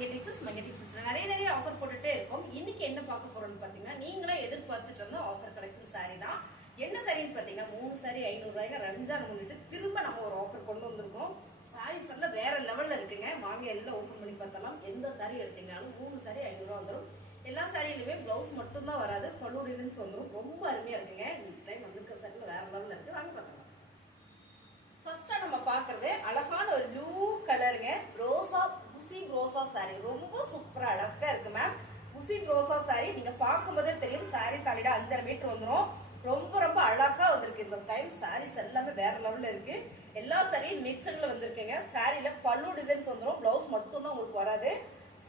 மேங்கடிக்ஸ் நிறைய ஆஃபர் போட்டுட்டே இருக்கும். இன்னைக்கு என்ன பார்க்க போறோம்னு பாத்தீங்கன்னா, நீங்களே எதிர்பார்த்துட்டு இருந்த ஆஃபர் கலெக்ஷன் சாரி தான். என்ன சாரின்னு பாத்தீங்கன்னா, 3 சாரி 500 ரூபாய்க்கு ரம்ஜான் முன்னிட்டு திரும்ப நம்ம ஒரு ஆஃபர் கொண்டு வந்திருக்கோம். சாரீஸ் எல்லாம் வேற லெவல்ல இருக்குங்க. வாங்க எல்லாம் ஓபன் பண்ணி பார்த்தலாம். எந்த சாரி எடுத்தீங்கன்னாலும் 3 சாரி 500 ரூபா வந்துடும். எல்லா சாரியிலுமே பிளவுஸ் மட்டும் தான் வராது, பல்லு டிசைன்ஸ் வந்துடும். ரொம்ப அருமையா இருக்குங்க. இந்த டைம் வந்திருக்கிற சாரி வேற லெவல்ல இருக்கு. வாங்க பார்க்கலாம். ஃபர்ஸ்டா நம்ம பாக்குறது அழகான ஒரு ப்ளூ கலருங்க. ரோசா குசி ரோசா சாரி ரொம்ப சூப்பரா அழகா இருக்கு மேம். குசி ரோசா சாரி நீங்க பார்க்கும்போதே தெரியும். சாரி சாலிடா 5.5 மீட்டர் வந்துடும். ரொம்ப ரொம்ப அழகா வந்திருக்கு. இந்த டைம் சாரீஸ் எல்லாமே வேற லெவல்ல இருக்கு. எல்லா சாரியும் மிக்சட்ல வந்திருக்குங்க. சாரியில பல்லு டிசைன்ஸ் வந்துடும். பிளவுஸ் மட்டும் தான் உங்களுக்கு வராது.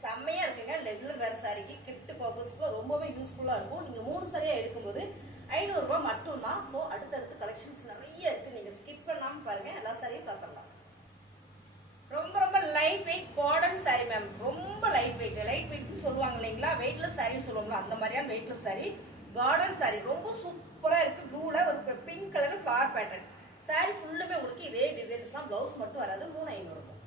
செம்மையா இருக்குங்க. ரெகுலர் வேற சாரிக்கு கிஃப்ட் பர்பஸ்க்கு ரொம்பவே யூஸ்ஃபுல்லா இருக்கும். நீங்க 3 சாரியா எடுக்கும்போது 500 ரூபாய் மட்டும் தான். ஸோ அடுத்தடுத்து கலெக்ஷன்ஸ் நிறைய இருக்கு. நீங்க ஸ்கிப் பண்ணாம பாருங்க. எல்லா சாரியும் பார்த்துடலாம். ரொம்ப ரொம்ப light weight cotton sorry ma'am. ரொம்ப லைட் வெயிட்னு சொல்லுவாங்க இல்லைங்களா, வெயிட்லெஸ் சாரின்னு சொல்லுவாங்களா, அந்த மாதிரியான வெயிட்லெஸ் சாரி. கார்டன் சாரி ரொம்ப சூப்பரா இருக்கு. ப்ளூல ஒரு pink colour flower pattern sorry ஃபுல்லுமே உங்களுக்கு இதே டிசைன்ஸ் தான். பிளவுஸ் மட்டும் வராது. 3500 ரூபாய்.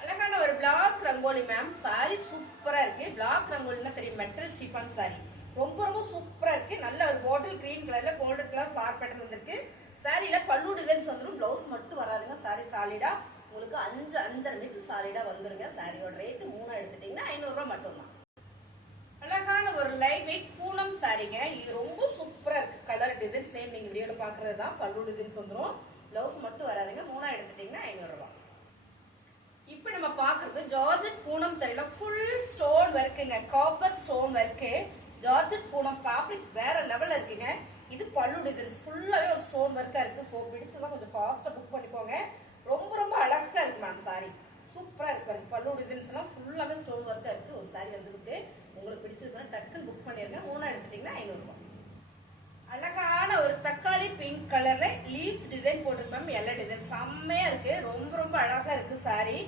அழகான ஒரு பிளாக் ரங்கோலி மேம். சாரி சூப்பரா இருக்கு. பிளாக் ரங்கோலின்னா தெரியும், மெட்டல் ஷிஃபான் சாரி. ரொம்ப ரொம்ப சூப்பரா இருக்கு. நல்ல ஒரு பாட்டில் கிரீன் கலர்ல கோல்டன் கலர் ஃபிளவர் பேட்டர்ன் வந்திருக்கு. சாரியில பல்லு டிசைன்ஸ் வந்துடும். பிளவுஸ் மட்டும் வராதுங்க. சாரி சாலிடா உங்களுக்கு 5.5 மீட்டர் சாலிடா வந்துருங்க. சாரியோட ரேட் 3 எடுத்துட்டீங்கன்னா 500 ரூபாய் மட்டும் தான். அழகான ஒரு லைட் வெயிட் பூனம் சாரிங்க. இது ரொம்ப சூப்பரா இருக்கு. கலர் டிசைன் சேம் நீங்க வீடியோல பாக்குறது தான். பல்லு டிசைன்ஸ் வந்துடும். பிளவுஸ் மட்டும் வராதுங்க. 3 எடுத்துட்டீங்கன்னா 500 ரூபாய். இப்ப நம்ம பாக்குறது ஜார்ஜெட் பூனம் சாரியில ஃபுல் ஸ்டோன் ஒர்க்குங்க. Copper stone work. Georgette Poonam fabric வேற லெவல்ல இருக்குங்க. இது பல்லு டிசைன்ஸ் ஃபுல்லாவே ஒரு ஸ்டோன் ஒர்க்கா இருக்கு. சோ பிடிச்சதா கொஞ்சம் ஃபாஸ்டா புக் பண்ணிக்கோங்க. ரொம்ப ரொம்ப அழகா இருக்கு மேம். சாரி சூப்பரா இருக்கு பாருங்க. பல்லு டிசைன்ஸ் எல்லாம் ஃபுல்லாவே ஸ்டோன் ஒர்க்கா இருக்கு. ஒரு சாரி வந்துருக்கு. உங்களுக்கு பிடிச்சதுன்னா டக்குன்னு புக் பண்ணிருங்க. 3 எடுத்துட்டீங்கன்னா 500 ரூபாய். அழகான ஒரு தக்காளி பிங்க் கலர்ல லீவ்ஸ் டிசைன் போட்டிருக்கு மேம். எல்லா டிசைன் செம்மையா இருக்கு. ரொம்ப ரொம்ப அழகா இருக்கு சாரி.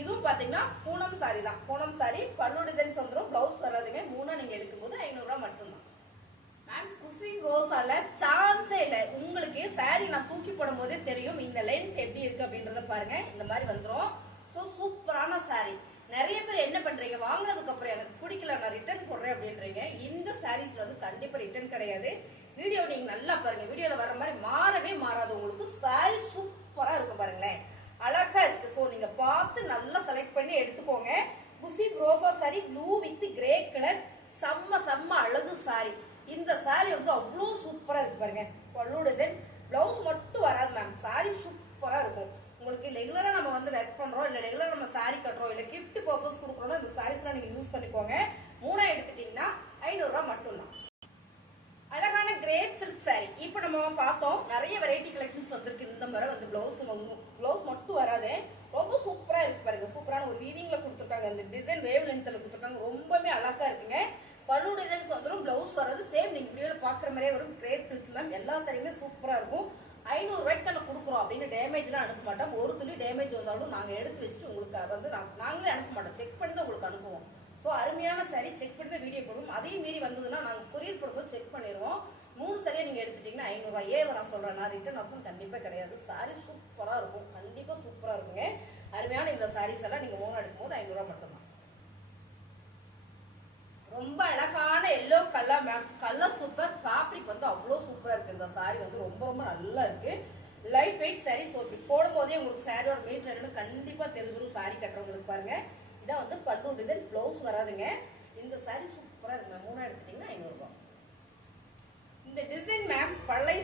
இதுவும் பாத்தீங்கன்னா பூனம் சாரி தான். பூனம் சாரி பல்லு டிசைன்ஸ் வந்துடும். பிளவுஸ் வராதுங்க. 3 நீங்க எடுக்கும்போது 500 ரூபாய் மட்டும்தான் மேம். குசி ரோசால சான்ஸே இல்ல. உங்களுக்கு சாரி நான் தூக்கி போடும் போதே தெரியும் இந்த லென்த் எப்படி இருக்கு அப்படின்றத பாருங்க. இந்த மாதிரி வந்துடும். சோ சூப்பரான சாரி. நிறைய பேர் என்ன பண்றீங்க, வாங்கினதுக்கு அப்புறம் எனக்கு பிடிக்கல நான் ரிட்டர்ன் போடுறேன் அப்படின்றீங்க. இந்த சாரீஸ்ல வந்து கண்டிப்பா ரிட்டர்ன் கிடையாது. வீடியோ நீங்க நல்லா பாருங்க. வீடியோல வர மாதிரி மாறவே மாறாது. உங்களுக்கு சாரி சூப்பரா இருக்கும் பாருங்களேன். அழகா இருக்கு. சோ நீங்க பார்த்து நல்லா செலக்ட் பண்ணி எடுத்துக்கோங்க. குசி ரோசா sari blue with grey colour. செம்ம அழகு சாரி. இந்த சாரி வந்து அவ்வளவு சூப்பரா இருக்கு பாருங்க. பல்லு டிசைன் பிளவுஸ் மட்டும் வராது மேம். சாரி சூப்பரா இருக்கும். உங்களுக்கு ரெகுலரா நம்ம வந்து ஒர்க் பண்றோம், இல்ல ரெகுலரா நம்ம சாரி கட்டுறோம், இல்ல கிஃப்ட் பர்பஸ் கொடுக்குறோம், இந்த சாரீஸ் எல்லாம் நீங்க யூஸ் பண்ணிக்கோங்க. 3 எடுத்துட்டீங்கன்னா 500 ரூபாய் மட்டும் தான். அழகான கிரேப் சில்க் சாரி. இப்போ நம்ம பார்த்தோம் நிறைய வெரைட்டி கலெக்ஷன்ஸ் வந்திருக்கு. இந்த மாதிரி வந்து பிளவுஸ் மட்டும் வராது. ரொம்ப சூப்பரா இருக்கு பாருங்க. சூப்பரான ஒரு வீவிங்ல கொடுத்துருக்காங்க. இந்த டிசைன் வேவ் லென்த்ல கொடுத்துருக்காங்க. ரொம்பவே அழகா இருக்குங்க. பல்லு டிசைன்ஸ் வந்துடும். பிளவுஸ் வராது. சேம் நீங்க வீடியோல பாக்குற மாதிரியே வரும். Grape silk ma'am. எல்லா சாரியுமே சூப்பரா இருக்கும். 500 ரூபாய்க்கு தானே கொடுக்குறோம் அப்படின்னு டேமேஜ் எல்லாம் அனுப்ப மாட்டோம். ஒரு துளி டேமேஜ் வந்தாலும் நாங்க எடுத்து வச்சுட்டு உங்களுக்கு வந்து நாங்களே அனுப்ப மாட்டோம். செக் பண்ணி தான் உங்களுக்கு அனுப்புவோம். ஸோ அருமையான சாரி செக் பண்ணி தான் வீடியோ போடுவோம். அதையும் மீறி வந்ததுன்னா நாங்கள் கொரியர் போடும்போது செக் பண்ணிடுவோம். 3 சரியா நீங்க எடுத்துட்டீங்கன்னா 500 ரூபாய். ஏன் நான் சொல்றேன், ரிட்டர்ன் ஆப்ஷன் கண்டிப்பா கிடையாது. சாரி சூப்பரா இருக்கும். கண்டிப்பா சூப்பரா இருக்குங்க. அருமையான இந்த சாரீஸ் எல்லாம் நீங்க 3 எடுக்கும் போது 500 ரூபாய் மட்டும்தான். ரொம்ப அழகான yellow colour ma'am. Colour super. Fabric வந்து அவ்வளோ சூப்பரா இருக்கு. இந்த சாரி வந்து ரொம்ப ரொம்ப நல்லா இருக்கு. Light weight sorry. ஸோ இப்படி போடும் போதே உங்களுக்கு சாரியோட மீட்டர் என்னன்னு கண்டிப்பா தெரிஞ்சிடும். சாரி கட்டுறவங்களுக்கு பாருங்க. இதான் வந்து பல்லு டிசைன்ஸ். பிளவுஸ் வராதுங்க. இந்த சாரி சூப்பரா இருக்கு மேம். 3 எடுத்துட்டீங்கன்னா 500 ரூபாய். இந்த டிசைன் மேம் பழைய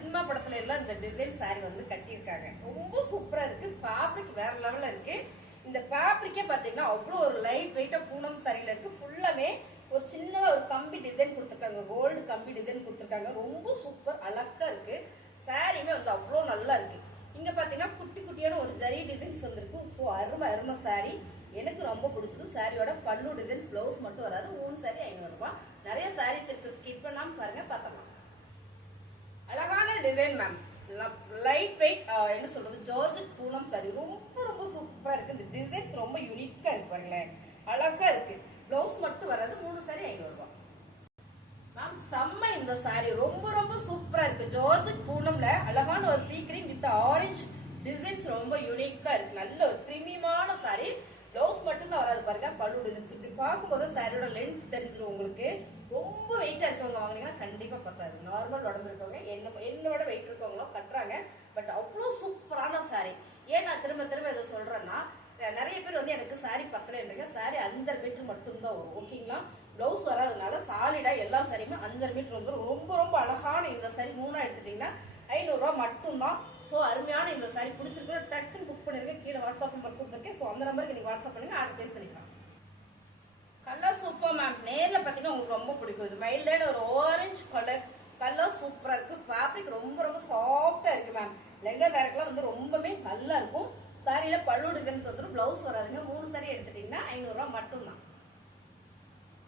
சினிமா படத்துல எல்லாம் இந்த டிசைன் சாரி வந்து கட்டியிருக்காங்க. ரொம்ப சூப்பரா இருக்கு. ஃபேப்ரிக் வேற லெவல்ல இருக்கு. இந்த ஃபேப்ரிக்கே பாத்தீங்கன்னா அவ்வளோ ஒரு லைட் வெயிட்டா பூனம் சாரியில இருக்கு. ஃபுல்லாமே ஒரு சின்னதா ஒரு கம்பி டிசைன் கொடுத்துருக்காங்க. கோல்டு கம்பி டிசைன் கொடுத்துருக்காங்க. ரொம்ப சூப்பர் அழகா இருக்கு. சாரியுமே வந்து அவ்வளோ நல்லா இருக்கு. இங்க பாத்தீங்கன்னா குட்டி குட்டியான ஒரு ஜரி டிசைன்ஸ் வந்திருக்கு. ஸோ அருமை சாரி. எனக்கு ரொம்ப பிடிச்சது. சாரியோட பல்லு டிசைன்ஸ். பிளவுஸ் மட்டும் வராது. 3 சாரி 500 ரூபாய். நிறைய சாரீஸ் இருக்கு. ஸ்கிப் பண்ணாம பாருங்க. பார்த்தலாம். அழகான டிசைன் மேம். லைட் வெயிட் என்ன சொல்றது, ஜார்ஜெட் பூனம் சாரி. ரொம்ப ரொம்ப சூப்பரா இருக்கு. இந்த டிசைன்ஸ் ரொம்ப யூனிக்கா இருக்கு பாருங்களேன். அழகா இருக்கு. பிளவுஸ் மட்டும் வராது. 3 சாரி 500 ரூபாய் மேம். செம்ம இந்த சாரி ரொம்ப ரொம்ப சூப்பரா இருக்கு. ஜார்ஜெட் பூனம்ல அழகான ஒரு சீக்ரீம் வித் ஆரஞ்சு டிசைன்ஸ் ரொம்ப யூனிக்கா இருக்கு. நல்ல ஒரு பிரீமியமான சாரி. பிளவுஸ் மட்டும் தான் பாருங்க பல்லு டிசைன்ஸ். இப்படி பார்க்கும்போது சாரியோட லென்த் தெரிஞ்சிடும் உங்களுக்கு. ரொம்ப வெயிட்டா இருக்கவங்க வாங்கினீங்கன்னா கண்டிப்பா பத்தாது. நார்மல் உடம்பு இருக்கவங்க என்னோட வெயிட் இருக்கவங்களும் கட்டுறாங்க. பட் அவ்வளோ சூப்பரான சாரி. ஏன் நான் திரும்ப திரும்ப இதை சொல்றேன்னா, நிறைய பேர் வந்து எனக்கு சாரி பத்தலைன்றீங்க. சாரி 5.5 மீட்டர் மட்டும்தான் வரும், ஓகேங்களா? பிளவுஸ் வராதனால சாலிடா எல்லா சாரியுமே 5.5 மீட்டர் வந்துடும். ரொம்ப ரொம்ப அழகான இந்த சாரி 3 எடுத்துட்டீங்கன்னா 500 ரூபாய் மட்டும்தான். ஸோ அருமையான இந்த சாரி பிடிச்சிருக்கு, டக்குன்னு புக் பண்ணிருங்க. கீழே வாட்ஸ்அப் நம்பர் கொடுத்துருக்கேன். ஸோ அந்த நம்பருக்கு நீங்க வாட்ஸ்அப் பண்ணுங்க, ஆர்டர் பிளேஸ் பண்ணிக்கலாம். Colour super ma'am. நேர்ல பாத்தீங்கன்னா உங்களுக்கு ரொம்ப பிடிக்கும். இது மைல்டான ஒரு ஆரஞ்சு கலர். கலர் சூப்பரா இருக்கு. ஃபேப்ரிக் ரொம்ப ரொம்ப சாஃப்டா இருக்கு மேம். லெங்கா டேரக்ட்லாம் வந்து ரொம்பவே நல்லா இருக்கும். சாரியில பல்லு டிசைன்ஸ் வந்துடும், பிளவுஸ் வராதுங்க. 3 சாரி எடுத்துட்டீங்கன்னா 500 ரூபாய் மட்டும்தான்.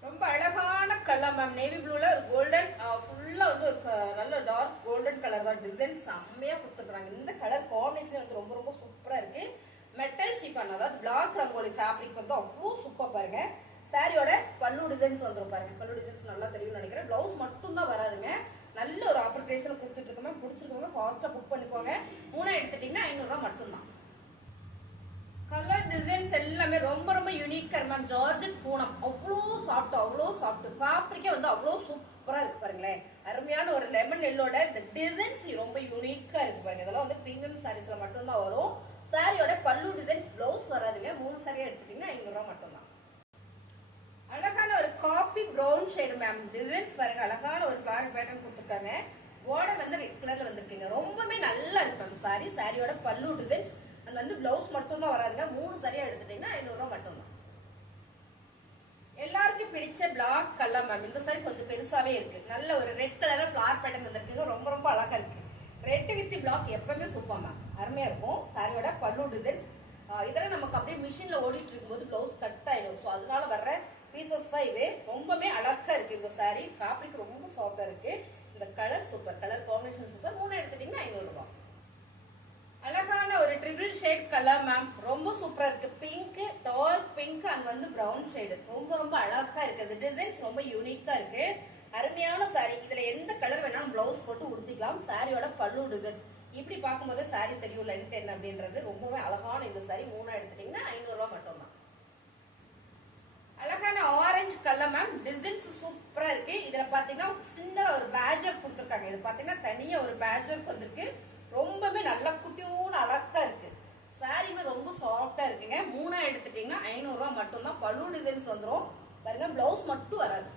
ரொம்ப அழகான கலர் மேம். நேவி ப்ளூல ஒரு கோல்டன் ஃபுல்லா வந்து ஒரு நல்ல டார்க் கோல்டன் கலர் தான். டிசைன் செம்மையா கொடுத்துருக்காங்க. இந்த கலர் காம்பினேஷன் வந்து ரொம்ப ரொம்ப சூப்பரா இருக்கு. மெட்டல் ஷிஃபான், அதாவது பிளாக் ரங்கோலி ஃபேப்ரிக் வந்து அவ்வளோ சூப்பர் பாருங்க. சாரியோட பல்லு டிசைன்ஸ் வந்துடும் பாருங்க. பல்லு டிசைன்ஸ் நல்லா தெரியும்னு நினைக்கிறேன். பிளவுஸ் மட்டும் தான் வராதுங்க. நல்ல ஒரு ஆஃபர் பிரைஸ்ல கொடுத்துட்டு இருக்கோமே. பிடிச்சிருக்கோங்க ஃபாஸ்டா புக் பண்ணிக்கோங்க. 3 எடுத்துட்டீங்கன்னா 500 ரூபாய் மட்டும்தான். கலர் டிசைன்ஸ் எல்லாமே ரொம்ப ரொம்ப யூனிக்கா மேம். ஜார்ஜெட் பூனம் அவ்வளோ சாஃப்ட், அவ்வளோ சாஃப்ட். ஃபேப்ரிக்கே வந்து அவ்வளோ சூப்பரா இருக்கு பாருங்களேன். அருமையான ஒரு லெமன் எல்லோட இந்த டிசைன்ஸ் ரொம்ப யூனிக்கா இருக்கு பாருங்க. இதெல்லாம் வந்து பிரீமியம் சாரீஸ்ல மட்டும்தான் வரும். சாரியோட பல்லு டிசைன்ஸ், பிளவுஸ் வராதுங்க. 3 சாரியா எடுத்துட்டீங்கன்னா 500 ரூபாய் மட்டும்தான். அழகான ஒரு coffee brown shade ma'am. Designs பாருங்க, அழகான ஒரு ஃபிளார் பேட்டர்ன் கொடுத்துருக்காங்க. பார்டர் வந்து ரெட் கலர்ல வந்திருக்கீங்க. ரொம்பவே நல்லா இருக்கு மேம் சாரி. சாரியோட பல்லு டிசைன்ஸ் அண்ட் வந்து பிளவுஸ் மட்டும் தான் வராதுங்க. 3 சரியா எடுத்துட்டீங்கன்னா 500 ரூபாய் மட்டும்தான். எல்லாருக்கும் பிடிச்ச பிளாக் கலர் மேம். இந்த சாரி கொஞ்சம் பெருசாவே இருக்கு. நல்ல ஒரு ரெட் கலர்ல ஃபிளார் பேட்டர்ன் வந்திருக்குங்க. ரொம்ப ரொம்ப அழகா இருக்கு. ரெட் வித் பிளாக் எப்பவுமே சூப்பர் மேம், அருமையா இருக்கும். சாரியோட பல்லு டிசைன்ஸ் இதெல்லாம் நமக்கு அப்படியே மிஷின்ல ஓடிட்டு இருக்கும்போது பிளவுஸ் கட் ஆயிடும். ஸோ அதனால வர்ற பீசஸ் தான் இது. ரொம்பவே அழகா இருக்கு இந்த சாரி. ஃபேப்ரிக் ரொம்ப சாஃப்டா இருக்கு. இந்த colour super, colour combination super. 3 எடுத்துட்டீங்கன்னா 500 ரூபாய். அழகான ஒரு ட்ரிபிள் ஷேட் கலர் மேம். ரொம்ப சூப்பரா இருக்கு. பிங்க், டார்க் பிங்க் அண்ட் வந்து பிரவுன் ஷேடு. ரொம்ப ரொம்ப அழகா இருக்கு. இந்த டிசைன்ஸ் ரொம்ப யூனிக்கா இருக்கு. அருமையான சாரி. இதுல எந்த கலர் வேணாலும் பிளவுஸ் போட்டு உடுத்திக்கலாம். சாரியோட பல்லு டிசைன்ஸ் இப்படி பார்க்கும்போது சாரி தெரியும் லென்த் என்ன அப்படின்றது. ரொம்பவே அழகான இந்த சாரி. 3 எடுத்துட்டீங்கன்னா 500 ரூபாய் மட்டும்தான். அழகான ஆரஞ்சு கலர் மேம். டிசைன்ஸ் சூப்பரா இருக்கு. இதுல பாத்தீங்கன்னா சின்ன ஒரு பேட்ஜர் கொடுத்துருக்காங்க. இது பாத்தீங்கன்னா தனியா ஒரு பேட்ஜர் வந்திருக்கு. ரொம்பவே நல்லா குட்டியோட அழகா இருக்கு. சாரியுமே ரொம்ப சாஃப்டா இருக்குங்க. 3 எடுத்துட்டீங்கன்னா 500 ரூபாய் மட்டும்தான். பல்லு டிசைன்ஸ் வந்துடும் பாருங்க. பிளவுஸ் மட்டும் வராது.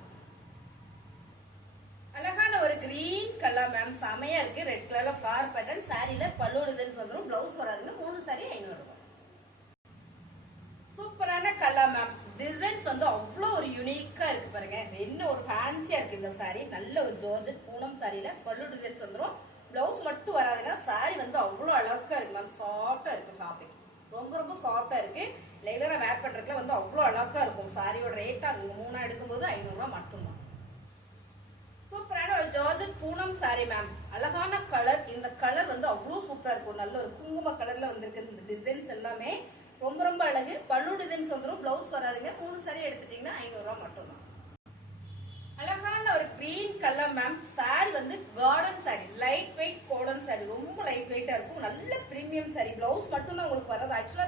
அழகான ஒரு கிரீன் கலர் மேம். செமையா இருக்கு. ரெட் கலர்ல ஃபிளார் பேட்டர்ன். சாரியில பல்லு டிசைன்ஸ் வந்துடும், பிளவுஸ் வராதுங்க. 3 சாரி 500 ரூபாய். சூப்பரான கலர் மேம். டிசைன்ஸ் வந்து அவ்வளோ ஒரு யூனிக்கா இருக்கு பாருங்க. என்ன ஒரு ஃபேன்சியா இருக்கு இந்த சாரி. நல்ல ஒரு ஜார்ஜெட் பூனம் சாரியில பல்லு டிசைன்ஸ் வந்துடும், பிளவுஸ் மட்டும் வராதுங்க. சாரி வந்து அவ்வளோ அழகா இருக்கு மேம். சாஃப்டா இருக்கு ஃபேப்ரிக். ரொம்ப ரொம்ப சாஃப்டா இருக்கு. ரெகுலரா வேர் பண்றதுல வந்து அவ்வளோ அழகா இருக்கும். சாரியோட ரேட்டா நீங்க 3 எடுக்கும்போது 500 ரூபாய் மட்டும்தான். சூப்பரான ஒரு ஜார்ஜெட் பூனம் சாரி மேம். அழகான கலர். இந்த கலர் வந்து அவ்வளோ சூப்பரா இருக்கும். நல்ல ஒரு குங்கும கலர்ல வந்திருக்கு. இந்த டிசைன்ஸ் எல்லாமே ரொம்ப ரொம்ப அழகு. பல்லு டிசைன்ஸ் வந்துடும், பிளவுஸ் வராதுங்க. 3 சாரி எடுத்துட்டீங்கன்னா 500 ரூபாய் மட்டும்தான். அழகான ஒரு கிரீன் கலர் மேம். சாரி வந்து garden sorry, light weight garden sorry. ரொம்ப லைட் வெயிட்டா இருக்கும். நல்ல பிரீமியம் சாரி. பிளவுஸ் மட்டும் தான் உங்களுக்கு வராது. ஆக்சுவலா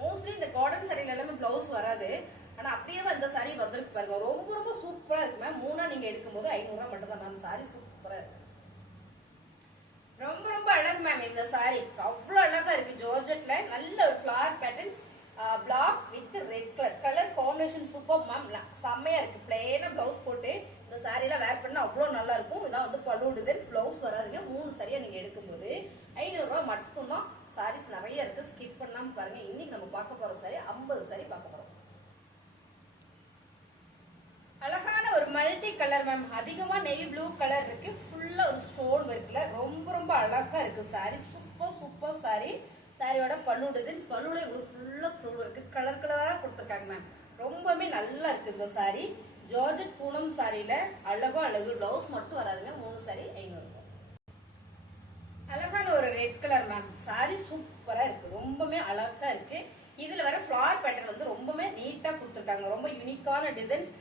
மோஸ்ட்லி இந்த கார்டன் சாரில எல்லாமே பிளவுஸ் வராது. ஆனா அப்படியே தான் இந்த சாரி வந்திருக்கு பாருங்க. ரொம்ப ரொம்ப சூப்பரா இருக்கு மேம். 3 நீங்க எடுக்கும்போது 500 ரூபாய் மட்டும் தான் மேம். சாரி சூப்பரா இருக்கு. ரொம்ப ரொம்ப அழகு மேம் இந்த சாரி. அவ்வளவு அழகா இருக்கு. ஜார்ஜெட்ல நல்ல ஒரு floral pattern, black with red colour. Colour combination super ma'am. செம்மையா இருக்கு. பிளேனா பிளவுஸ் போட்டு இந்த சாரியில வேர் பண்ணா அவ்வளவு நல்லா இருக்கும். இதான் வந்து பல்லு டிசைன்ஸ், பிளவுஸ் வராதுங்க. 3 சரியா நீங்க எடுக்கும்போது 500 ரூபாய் மட்டும்தான். சாரீஸ் நிறைய இருக்கு, ஸ்கிப் பண்ணாம பாருங்க. இன்னைக்கு நம்ம பார்க்க போற சாரி 50 சாரி பார்க்க போறோம். அழகான ஒரு மல்டி கலர் மேம். அதிகமா நேவி ப்ளூ கலர் இருக்கு. ஃபுல்லா ஒரு ஸ்டோன் ஒர்க்ல ரொம்ப ரொம்ப அழகா இருக்கு சாரி. Super super sorry. சாரியோட பல்லு டிசைன்ஸ், பல்லுல உங்களுக்கு ஃபுல்லா ஸ்டோன் ஒர்க் கலர் கலரா கொடுத்துருக்காங்க மேம். ரொம்பவே நல்லா இருக்கு இந்த சாரி. ஜார்ஜெட் பூனம் சாரியில அழகா அழகு. பிளவுஸ் மட்டும் வராதுங்க. 3 சாரி 500 ரூபாய். அழகான ஒரு ரெட் கலர் மேம். சாரி சூப்பரா இருக்கு. ரொம்பவே அழகா இருக்கு. இதுல வர ஃபிளார் பேட்டர்ன் வந்து ரொம்பவே நீட்டா கொடுத்துருக்காங்க. ரொம்ப யூனிக்கான டிசைன்ஸ்.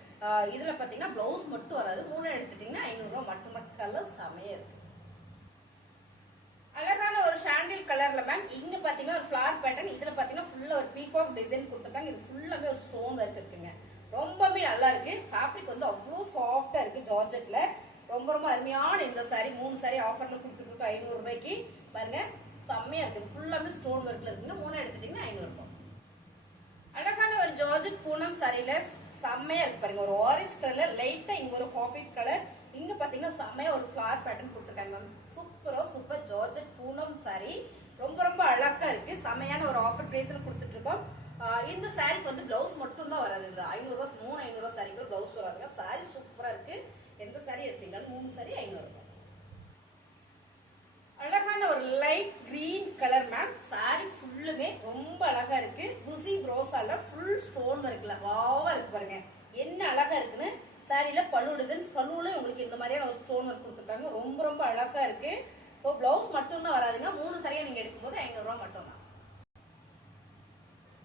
இதுல பாத்தீங்கன்னா பிளவுஸ் மட்டும் வராது. 3 எடுத்துட்டீங்கன்னா 500 ரூபாய் மட்டும்தான். கலர் செமையா இருக்கு. அழகான ஒரு சாண்டில் கலர்ல மேம். இங்க பாத்தீங்கன்னா ஒரு ஃபிளார் பேட்டர்ன். இதுல பாத்தீங்கன்னா ஃபுல்லா ஒரு பீகாக் டிசைன் கொடுத்துருக்காங்க. இது ஃபுல்லா எல்லாமே ஒரு ஸ்டோன் ஒர்க் இருக்குங்க. ரொம்பவே நல்லா இருக்கு. ஃபேப்ரிக் வந்து அவ்வளோ சாஃப்டா இருக்கு ஜார்ஜெட்ல. ரொம்ப ரொம்ப அருமையான இந்த சாரி 3 சாரி ஆஃபர்ல கொடுத்துட்டு இருக்கோம் 500 ரூபாய்க்கு. பாருங்க செம்மையா இருக்கு. ஃபுல்லாமே ஸ்டோன் ஒர்க்ல இருக்குங்க. 3 எடுத்துட்டீங்கன்னா 500 ரூபாய். அழகான ஒரு ஜார்ஜெட் பூனம் சாரியில செம்மையா இருக்கு பாருங்க. ஒரு ஆரஞ்சு கலர்ல லைட்டா இங்க ஒரு பாக்கெட் கலர், இங்க பாத்தீங்கன்னா செம்மையா ஒரு ஃபிளவர் பேட்டர்ன் கொடுத்துருக்காங்க. Super georgette Poonam sorry. ரொம்ப ரொம்ப அழகா இருக்கு. செம்மையான ஒரு ஆஃபர் பிரைஸ்ல கொடுத்துட்டு இருக்கோம். இந்த சாரிக்கு வந்து பிளவுஸ் மட்டும் தான் வராது. இந்த 500 ரூபாய் 500 ரூபாய் சாரிக்கு பிளவுஸ் வராதுங்க. சாரி சூப்பரா இருக்கு. எந்த சாரி எடுத்தீங்கன்னாலும் 3 சாரி 500 ரூபாய். அழகான ஒரு light green colour ma'am. Sorry ஃபுல்லுமே ரொம்ப அழகா இருக்கு. குசி ப்ரோசால ஃபுல் ஸ்டோன் இருக்குல்ல, வாவா இருக்கு பாருங்க. என்ன அழகா இருக்குன்னு. சாரியில பல்லு டிசைன்ஸ், பல்லுல உங்களுக்கு இந்த மாதிரியான ஒரு ஸ்டோன் ஒர்க் கொடுத்துருக்காங்க. ரொம்ப ரொம்ப அழகா இருக்கு. ஸோ பிளவுஸ் மட்டும் தான் வராதுங்க. 3 சரியா நீங்க எடுக்கும்போது 500 ரூபாய் மட்டும் தான்.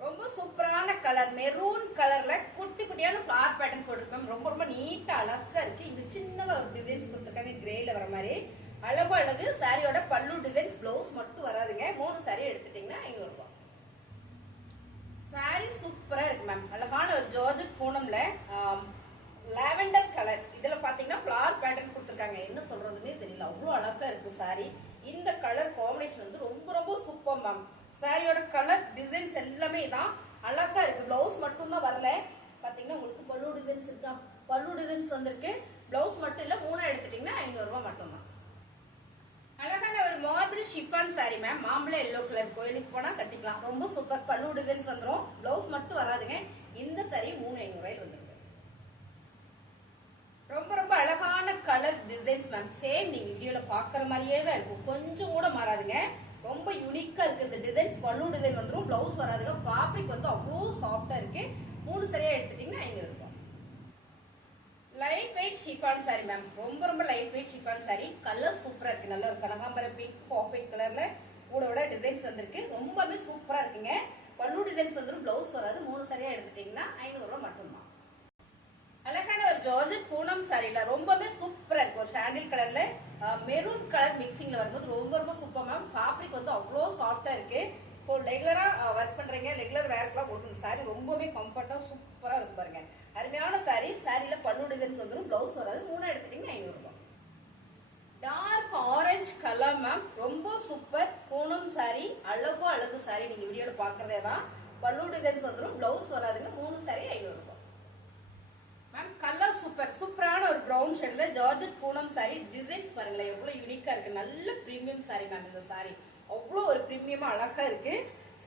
ரொம்ப சூப்பரான கலர் மெரூன் கலர்ல குட்டி குட்டியான ஃபிளவர் பேட்டர்ன் போட்டுருக்கோம். ரொம்ப ரொம்ப நீட்டா அழகா இருக்கு. இங்க சின்னதா ஒரு டிசைன்ஸ் கொடுத்துருக்காங்க கிரேல வர மாதிரி. அழகு சாரியோட பல்லு டிசைன்ஸ், பிளவுஸ் மட்டும் வராதுங்க. 3 சாரி எடுத்துட்டீங்கன்னா 500 ரூபாய். சாரி சூப்பரா இருக்கு மேம். அழகான ஒரு ஜார்ஜெட் பூனம்ல லாவெண்டர் கலர். இதுல பாத்தீங்கன்னா ஃபிளவர் பேட்டர்ன் கொடுத்துருக்காங்க. என்ன சொல்றதுன்னே தெரியல, அவ்வளவு அழகா இருக்கு சாரி. இந்த கலர் காம்பினேஷன் வந்து ரொம்ப ரொம்ப சூப்பர் மேம். சாரியோட கலர் டிசைன்ஸ் எல்லாமே தான் அழகா இருக்கு. பிளவுஸ் மட்டும் தான் வரல. பாத்தீங்கன்னா உங்களுக்கு பல்லு டிசைன்ஸ் இருக்கா, பல்லு டிசைன்ஸ் வந்திருக்கு. பிளவுஸ் மட்டும் இல்ல. 3 எடுத்துட்டீங்கன்னா 500 ரூபாய் மட்டும் தான். அழகான ஒரு மார்பிள் ஷிஃபான் சாரி மேம். மாம்பழ எல்லோ கலர். கோயிலுக்கு போனா கட்டிக்கலாம். ரொம்ப சூப்பர். பல்லு டிசைன்ஸ் வந்துடும். பிளவுஸ் மட்டும் வராதுங்க. இந்த சாரி 3,500 ரூபாய் வந்துருக்கு. ரொம்ப ரொம்ப அழகான கலர் டிசைன்ஸ் மேம். சேம் நீங்க வீடியோல பாக்குற மாதிரியே தான் இருக்கும். கொஞ்சம் கூட மாறாதுங்க. ரொம்ப யூனிக்கா இருக்கு இந்த டிசைன்ஸ். பல்லு டிசைன் வந்துடும். பிளவுஸ் வராதுங்க. ஃபேப்ரிக் வந்து அவ்வளோ சாஃப்டா இருக்கு. 3 சரியா எடுத்துட்டீங்கன்னா 500 ரூபாய். Light weight chiffon sorry ma'am. ரொம்ப ரொம்ப light weight chiffon sorry. Colour சூப்பரா இருக்கு. நல்ல ஒரு கனகாம்பரம் பிங்க் பாஃபைட் கலர்ல கூட டிசைன்ஸ் வந்திருக்கு. ரொம்பவே சூப்பரா இருக்குங்க. பல்லு டிசைன்ஸ் வந்துடும். பிளவுஸ் வராது. 3 சரியா எடுத்துட்டீங்கன்னா 500 ரூபாய் மட்டும்தான். அழகான ஒரு ஜார்ஜெட் பூனம் சாரில ரொம்பவே சூப்பரா இருக்கு. ஒரு சாண்டில் கலர்ல மெரூன் கலர் மிக்சிங்ல வரும்போது ரொம்ப ரொம்ப சூப்பர் மேம். ஃபேப்ரிக் வந்து அவ்வளோ சாஃப்டா இருக்கு. ஸோ ரெகுலரா ஒர்க் பண்றீங்க, ரெகுலர் வேர்க்கெல்லாம் உங்களுக்கு இந்த சாரி ரொம்பவே கம்ஃபர்ட்டா சூப்பரா இருக்கும் பாருங்க. அருமையான சாரி. சாரியில பல்லு டிசைன்ஸ் வந்துடும். பிளவுஸ் வராது. 3 எடுத்துட்டீங்கன்னா 500 ரூபாய். Dark orange colour ma'am. ரொம்ப சூப்பர் பூனம் சாரி. அழகு சாரி. நீங்க வீடியோல பாக்குறதே தான். பல்லு டிசைன்ஸ் வந்துடும். பிளவுஸ் வராதுங்க. 3 சாரி 500 ரூபாய். மேம் கலர் சூப்பரான ஒரு பிரவுன் ஷேட்ல ஜார்ஜெட் பூனம் சாரி. டிசைன்ஸ் பாருங்களேன் எவ்வளவு யூனிக்கா இருக்கு. நல்ல பிரீமியம் சாரி மேம். இந்த சாரி அவ்வளோ ஒரு பிரீமியமா அழகா இருக்கு.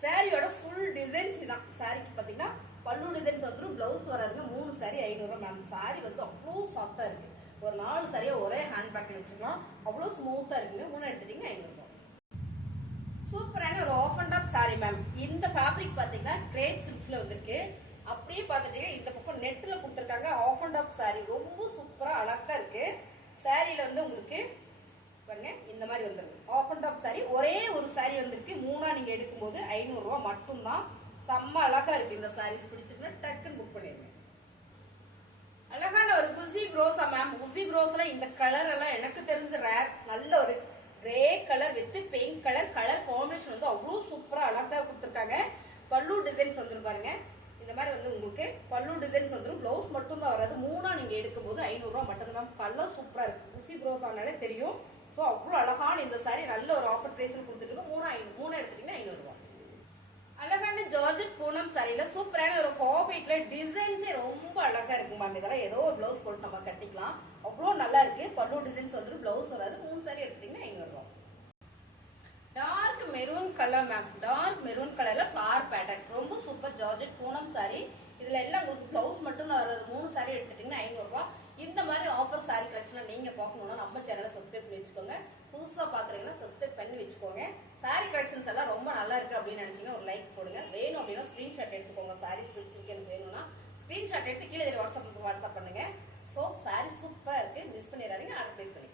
சாரியோட ஃபுல் டிசைன்ஸ் இதான். சாரிக்கு பாத்தீங்கன்னா பல்லு டிசைன்ஸ் வந்துடும். பிளவுஸ் வராதுங்க. 3 சாரி 500 ரூபாய் மேம். சாரி வந்து அவ்வளோ சாஃப்டா இருக்கு. ஒரு 4 சாரியா ஒரே ஹேண்ட் பேக்ல வச்சுக்கலாம். அவ்வளோ ஸ்மூத்தா இருக்குங்க. 3 எடுத்துட்டீங்கன்னா 500 ரூபாய். சூப்பரான ஒரு half and half sari ma'am. இந்த ஃபேப்ரிக் பாத்தீங்கன்னா கிரேப் சில்க்ஸ்ல வந்திருக்கு. அப்படியே பாத்துட்டீங்கன்னா இந்த பக்கம் நெட்ல கொடுத்துருக்காங்க. ஆஃப் அண்ட் ஆஃப் சாரி ரொம்ப சூப்பரா அழகா இருக்கு. சாரியில வந்து உங்களுக்கு பாருங்க இந்த மாதிரி வந்துருக்கு. Half and half sari. ஒரே ஒரு சாரி வந்திருக்கு. 3 நீங்க எடுக்கும்போது 500 ரூபாய் மட்டும்தான். செம்ம அழகா இருக்கு. இந்த சாரீஸ் பிடிச்சிருக்குன்னா டக்குன்னு புக் பண்ணிருங்க. அழகான ஒரு குசி ப்ரோஸா மேம். குசி ப்ரோஸ்ல இந்த கலர் எல்லாம் எனக்கு தெரிஞ்ச ரேர். நல்ல ஒரு grey colour with pink colour. Colour combination வந்து அவ்வளவு சூப்பரா அழகா கொடுத்துருக்காங்க. பல்லு டிசைன்ஸ் வந்துரும் பாருங்க. இந்த மாதிரி வந்து உங்களுக்கு பல்லு டிசைன்ஸ் வந்துடும். பிளவுஸ் மட்டும் தான் வராது. 3 நீங்க எடுக்கும்போது 500 ரூபாய் மட்டும் மேம். கலர் சூப்பரா இருக்கு. குசி ப்ரோஸானாலே தெரியும். ஸோ அவ்வளோ அழகான இந்த சாரி நல்ல ஒரு ஆஃபர் பிரைஸ்ல கொடுத்துருக்கோம். 3 எடுத்துட்டீங்கன்னா 500 ரூபாய். அழகான ஜார்ஜெட் பூனம் சாரியில சூப்பரான ஒரு பாஃபைட்ல டிசைன்ஸே ரொம்ப அழகா இருக்கு மேம். இதெல்லாம் ஏதோ ஒரு பிளவுஸ் போட்டு நம்ம கட்டிக்கலாம். அவ்வளோ நல்லா இருக்கு. பல்லு டிசைன்ஸ் வந்துடும். பிளவுஸ் வராது. 3 சாரி எடுத்துட்டீங்கன்னா 500 ரூபாய். Dark maroon colour ma'am. Dark maroon கலர்ல ஃபிளவர் பேட்டர்ன். ரொம்ப சூப்பர் ஜார்ஜெட் பூனம் சாரி. இதுல எல்லாம் உங்களுக்கு பிளவுஸ் மட்டும் தான் வராது. 3 சாரி எடுத்துட்டீங்கன்னா 500 ரூபாய். இந்த மாதிரி ஆஃபர் சாரி கலெக்ஷன் நீங்க பார்க்கணும்னா நம்ம சேனலை சப்ஸ்கிரைப் பண்ணி வச்சுக்கோங்க. புதுசா பாக்குறீங்கன்னா சப்ஸ்கிரைப் பண்ணி வச்சுக்கோங்க. சாரி கலெக்ஷன்ஸ் எல்லாம் ரொம்ப நல்லா இருக்கு அப்படின்னு நினைச்சீங்கன்னா ஒரு லைக் போடுங்க. வேணும் அப்படின்னா ஸ்கிரீன்ஷாட் எடுத்துக்கோங்க. சாரீஸ் பிடிச்சிருக்கு எனக்கு வேணும்னா ஸ்கிரீன்ஷாட் எடுத்து கீழே வாட்ஸ்அப் பண்ணுங்க. ஸோ சாரி சூப்பரா இருக்கு. மிஸ் பண்ணிடாதீங்க. ஆர்டர் பிளேஸ் பண்ணி